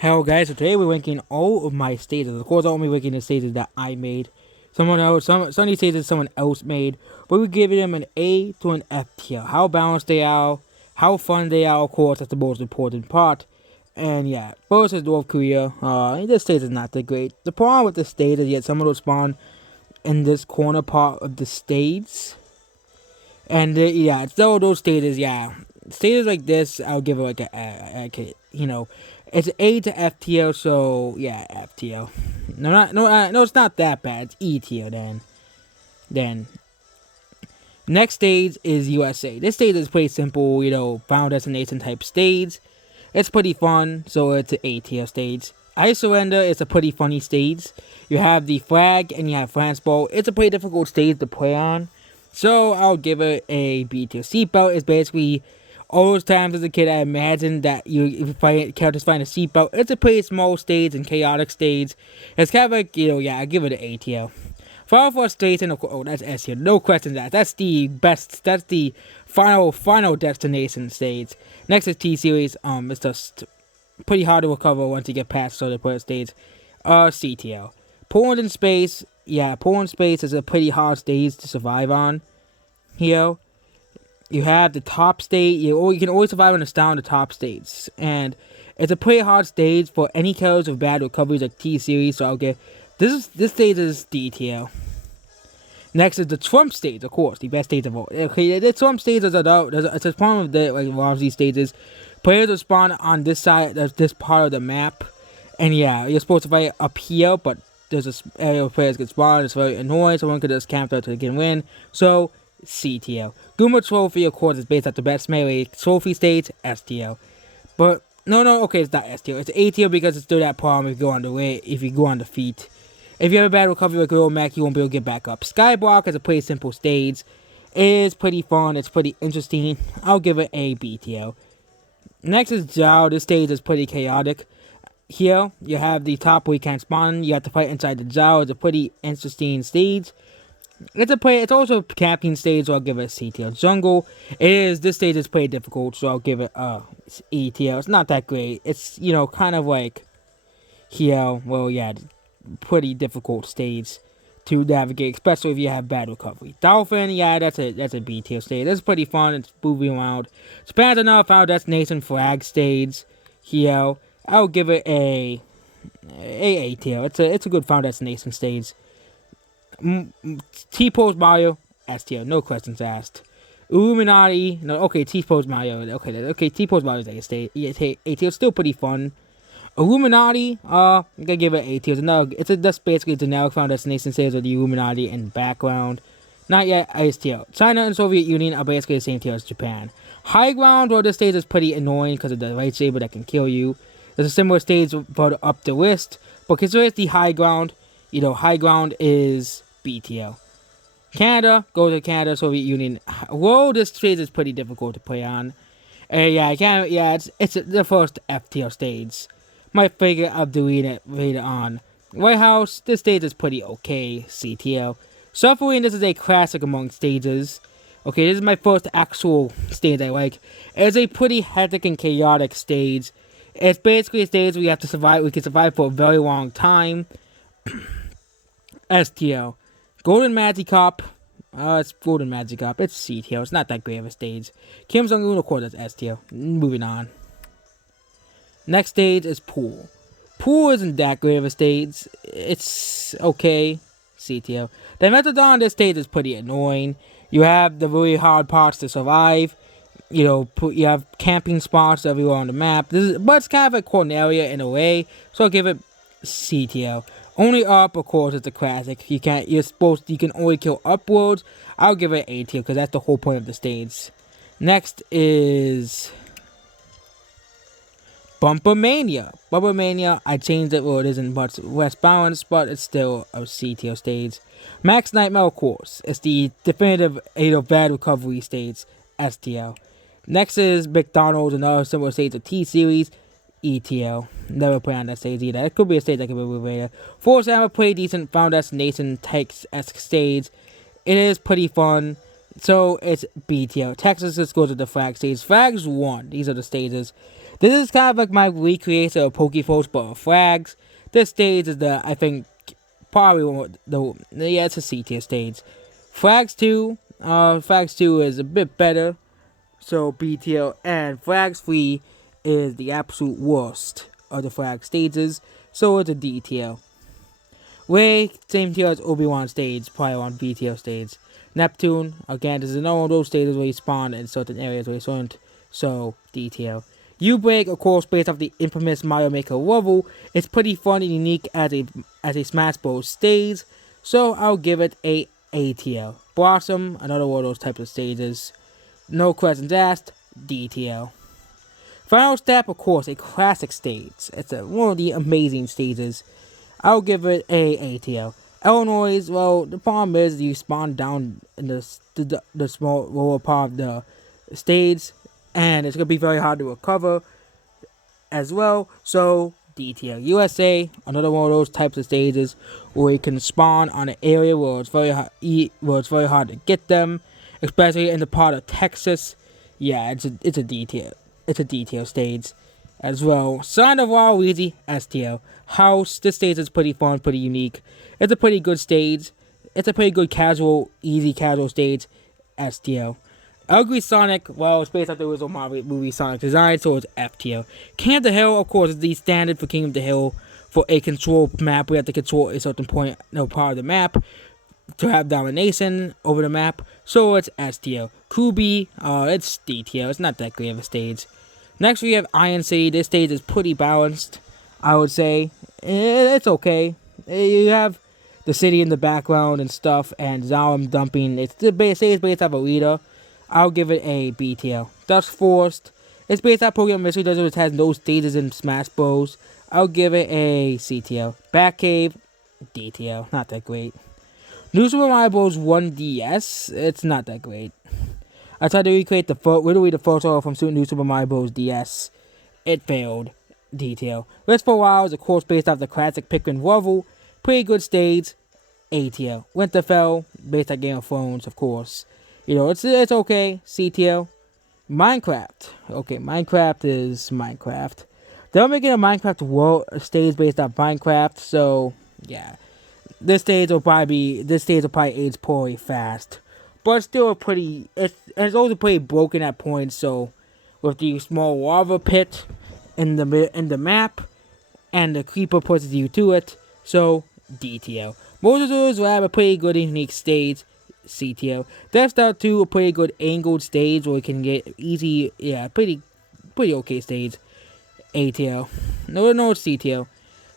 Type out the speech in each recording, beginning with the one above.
Hello guys, so today we're ranking all of my stages. Of course, I'm only ranking the stages that I made. Some of these stages someone else made, but we give them an A to an F tier. How balanced they are, how fun they are, of course, that's the most important part. And yeah, first is North Korea. This stage is not that great. The problem with this stage is yet someone will spawn in this corner part of the stage. And yeah, so those stages, yeah. Stages like this, I'll give it like it's A to F tier, so yeah, F tier. No, it's not that bad. It's E tier then. Next stage is USA. This stage is pretty simple, final destination type stage. It's pretty fun, so it's an A tier stage. I Surrender is a pretty funny stage. You have the flag and you have France Ball. It's a pretty difficult stage to play on, so I'll give it a B tier. Seatbelt is basically all those times as a kid I imagined that if you characters find a seatbelt. It's a pretty small stage and chaotic stage. It's kind of like, I give it an A tier. Final Four Station, that's S tier. No questions asked. That's the best. That's the final destination stage. Next is T Series. It's just pretty hard to recover once you get past the first stage. C tier. Poland in Space. Yeah, Poland Space is a pretty hard stage to survive on. Here, you have the top stage. You can always survive on the top stage, and it's a pretty hard stage for any characters with bad recoveries like T Series. So I'll give this stage is D tier. Next is the Trump stage, of course, the best stage of all. Okay, the Trump stage is it's a problem with a lot of these stages. Players will spawn on this side, this part of the map, and yeah, you're supposed to fight up here, but there's this area where players get spawned. It's very annoying. Someone could just camp out to get win. So C tier. Guma Trophy, of course, is based on the best melee trophy stage, S tier. But no, okay, it's not S tier. It's A tier because it's still that problem if you go on the feet. If you have a bad recovery like Real Mac, you won't be able to get back up. Skyblock is a pretty simple stage. It is pretty fun. It's pretty interesting. I'll give it a B tier. Next is Zhao. This stage is pretty chaotic. Here, you have the top where you can't spawn. You have to fight inside the Zhao. It's a pretty interesting stage. It's also a camping stage, so I'll give it a C tier. Jungle, this stage is pretty difficult, so I'll give it a E tier. It's not that great. It's, kind of like here, pretty difficult stage to navigate, especially if you have bad recovery. Dolphin, that's a B tier stage. It's pretty fun. It's moving around. Japan's enough Final Destination flag stage. Here, I'll give it a tier. It's a good Final Destination stage. T-Pose Mario, S tier. No questions asked. Illuminati, no, okay, T-Pose Mario, okay, T-Pose Mario is A tier. It's still pretty fun. Illuminati, I'm gonna give it A tier. That's basically a generic Final Destination stage with the Illuminati in the background. Not yet S tier. China and Soviet Union are basically the same tier as Japan. High Ground, this stage is pretty annoying because of the lightsaber that can kill you. There's a similar stage further up the list, but consider it the High Ground. High Ground is B tier. Canada, go to Canada, Soviet Union. Whoa, this stage is pretty difficult to play on. It's the first F tier stage. Might figure of doing it later on. White House, this stage is pretty okay, C tier. Suffering, this is a classic among stages. Okay, this is my first actual stage I like. It's a pretty hectic and chaotic stage. It's basically a stage where you have to survive. We can survive for a very long time. S tier. Golden Magikarp. It's Golden Magikarp. It's C tier. It's not that great of a stage. Kim Jong-un, of course, that's S tier. Moving on. Next stage is Pool. Pool isn't that great of a stage. It's okay. C tier. The Metrodon, this stage is pretty annoying. You have the really hard parts to survive. You have camping spots everywhere on the map. But it's kind of like Cornelia in a way. So I'll give it C tier. Only up, of course, is the classic. You can only kill upwards. I'll give it A tier because that's the whole point of the stage. Next is Bumper Mania. Bumper Mania, I changed it where it isn't much less balanced, but it's still a C tier stage. Max Nightmare, of course. It's the definitive bad recovery stage, S tier. Next is McDonald's, another similar stage of T Series, E tier. Never play on that stage either. It could be a stage I can move later. Force Hammer, pretty decent Final Destination type-esque stage. It is pretty fun. So it's B tier. Texas, let's go to the flag stage. Flags 1. These are the stages. This is kind of like my recreation of Pokeforce, but of Flags. This stage is I think, probably yeah, it's a C tier stage. Flags 2 is a bit better, so B tier, and Flags 3 is the absolute worst of the Flag stages, so it's a D tier. Way same tier as Obi-Wan stage, probably on B tier stage. Neptune, again, this is another one of those stages where you spawn in certain areas where you shouldn't, so D tier. U-Break, of course, based off the infamous Mario Maker level, it's pretty fun and unique as a Smash Bros. Stage, so I'll give it a tier. Blossom, another one of those types of stages. No questions asked, D tier. Final Step, of course, a classic stage. It's one of the amazing stages. I'll give it a tier. Illinois, well, the problem is you spawn down in the small lower part of the stage, and it's going to be very hard to recover as well, so D tier. USA, another one of those types of stages where you can spawn on an area where it's very hard to get them, especially in the part of Texas. Yeah, it's a D tier. It's a D tier stage as well. Son of Waluigi, S tier. House, this stage is pretty fun, pretty unique. It's a pretty good stage. It's a pretty good easy casual stage, S tier. Ugly Sonic, well, it's based off the original Marvel movie Sonic design, so it's F tier. King of the Hill, of course, is the standard for King of the Hill for a control map. We have to control a certain part of the map to have domination over the map, so it's S tier. Kubi, it's D tier. It's not that great of a stage. Next, we have Iron City. This stage is pretty balanced, I would say. It's okay. You have the city in the background and stuff, and Zalem dumping. It's the stage based off a leader. I'll give it a B tier. Dust Forest, it's based on Pokemon Mystery Dungeon, which has no stages in Smash Bros. I'll give it a C tier. Batcave, D tier. Not that great. New Super Mario Bros. 1DS, it's not that great. I tried to recreate literally the first level from New Super Mario Bros. DS. It failed. D tier. Rest for a While is of course based off the classic Pikmin level. Pretty good stage. A tier. Winterfell, based on Game of Thrones, of course. You know, it's okay. C tier. Minecraft. Okay, Minecraft is Minecraft. They're making a Minecraft world stage based off Minecraft, so yeah. This stage will probably age poorly fast. But it's still it's also pretty broken at points, so with the small lava pit in the map and the creeper pushes you to it, so D tier. Mosasaurus will have a pretty good and unique stage. C tier. Death Star 2, a pretty good angled stage where you can get easy, pretty okay stage. A tier. No, it's C tier.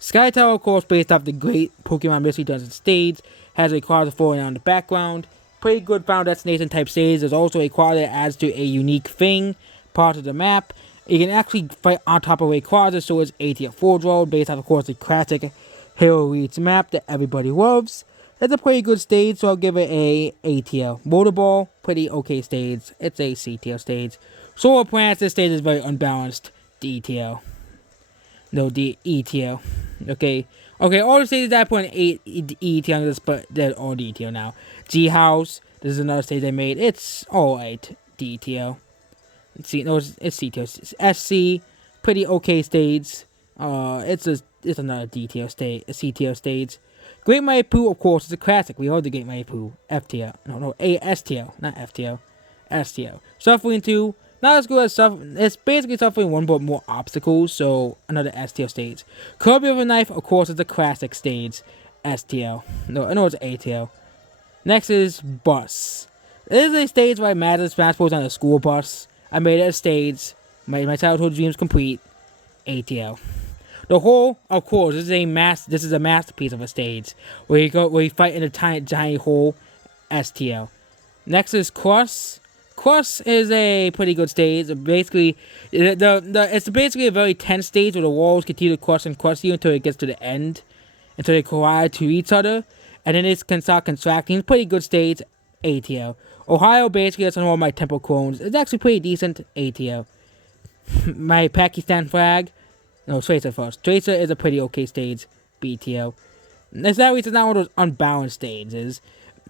Sky Tower, of course, based off the great Pokemon Mystery Dungeon stage, has a quad falling on the background. Pretty good Final Destination type stage. There's also a quad that adds to a unique thing, part of the map. You can actually fight on top of a quad, so it's A tier. Forge Road, based off, of course, the classic Hero Reach map that everybody loves. It's a pretty good stage, so I'll give it a tier. Motorball, pretty okay stage. It's a C tier stage. Solar Plants, this stage is very unbalanced. D tier. No, E tier. Okay, all the stages that I put in E tier on this, but they're all D tier now. G House, this is another stage I made. It's alright. D tier. It's C tier. SC, pretty okay stage. It's another D tier stage. A C tier stage. Great Mighty Pooh, of course, is a classic. We love the Great Mighty Pooh. F tier. No, S tier. Not F tier. S tier. Suffering 2, not as good as Suffering. It's basically Suffering 1, but more obstacles, so another S tier stage. Kirby with a Knife, of course, is a classic stage. S tier. No, it's A tier. Next is Bus. This is a stage where I imagine Smash Bros. On a school bus. I made it a stage. My childhood dreams complete. A tier. The Hole, of course, this is a masterpiece of a stage where you fight in a tiny hole. S tier. Next is Cross. Cross is a pretty good stage. Basically, it's basically a very tense stage where the walls continue to crush and crush you until it gets to the end, until they collide to each other, and then it can start contracting. Pretty good stage. A tier. Ohio, basically, that's one of my temple clones. It's actually pretty decent. A tier. My Pakistan flag. No, Tracer first. Tracer is a pretty okay stage. B tier. It's not one of those unbalanced stages.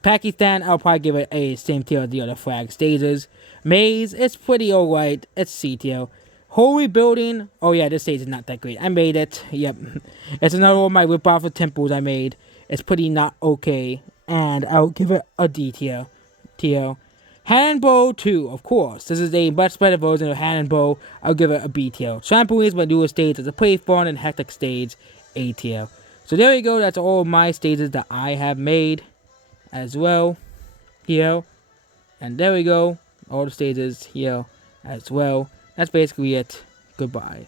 Pakistan, I'll probably give it a same tier as the other flag stages. Maze, it's pretty alright. It's C tier. Holy Building. Oh yeah, this stage is not that great. I made it. Yep. It's another one of my rip-off of temples I made. It's pretty not okay. And I'll give it a D tier. Hannonbow 2, of course. This is a much better version of Hannonbow. I'll give it a B tier. Trampoline is my newest stage. It's a pretty fun and hectic stage. A tier. So there you go. That's all of my stages that I have made as well. Here. And there we go. All the stages here as well. That's basically it. Goodbye.